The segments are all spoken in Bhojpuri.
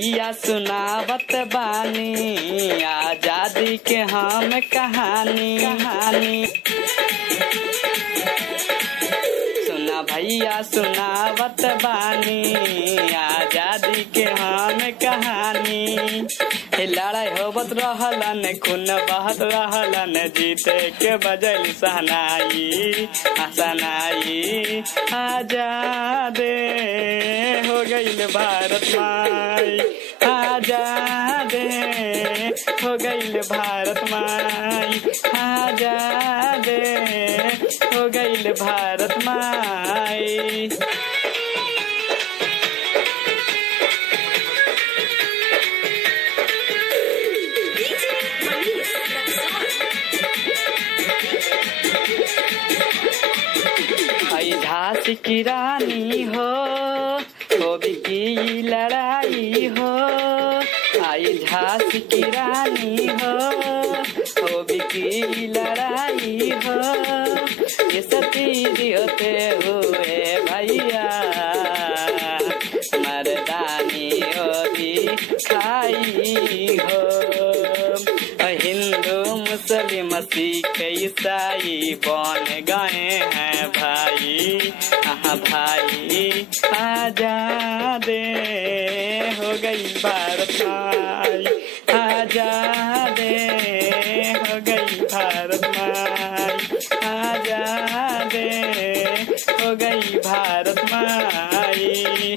भैया सुनावत बानी आजादी के हम कहानी सुना भैया सुनावत बानी आजादी के हम कहानी। लड़ाई होवत रहलन खून बहत रहलन जीते के बजल सहनाई आजाद हो गईल भारत माई आजाद हो गईल भारत माई आजाद हो गईल भारत माई। आई झांसी की रानी हो भी की लड़ाई हो। आई झांसी की रानी हो भी की लड़ाई हो। ये सती होते हुए भैया मर्दानी हो भी खाई हो। हिंदू मुस्लिम सिख ईसाई बन गए हैं भाई भाई आजाद हो गई भारत माई आजाद हो गई भारत माई आजाद हो गई भारत माई।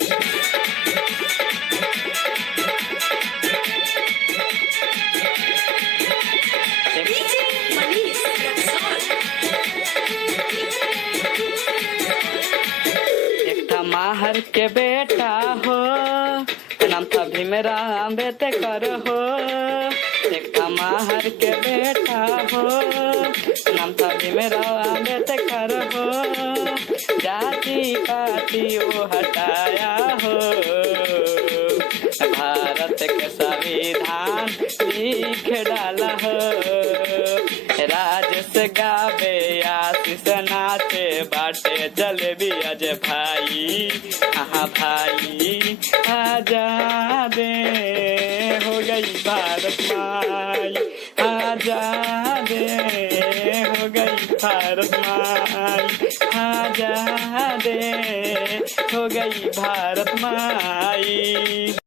माहर के बेटा हो नाम था भीमराव अम्बेडकर हो। एक माहर के बेटा हो नाम था भीमराव अम्बेडकर हो। जाति पाति वो हटाया हो भारत के संविधान लिख डाला हो। राजेश गावे आशीष नाचे बाटे चले भी अज भाई भाई आजाद हो गई भारत माई आजाद हो गई भारत माई आजाद हो गई भारत माई।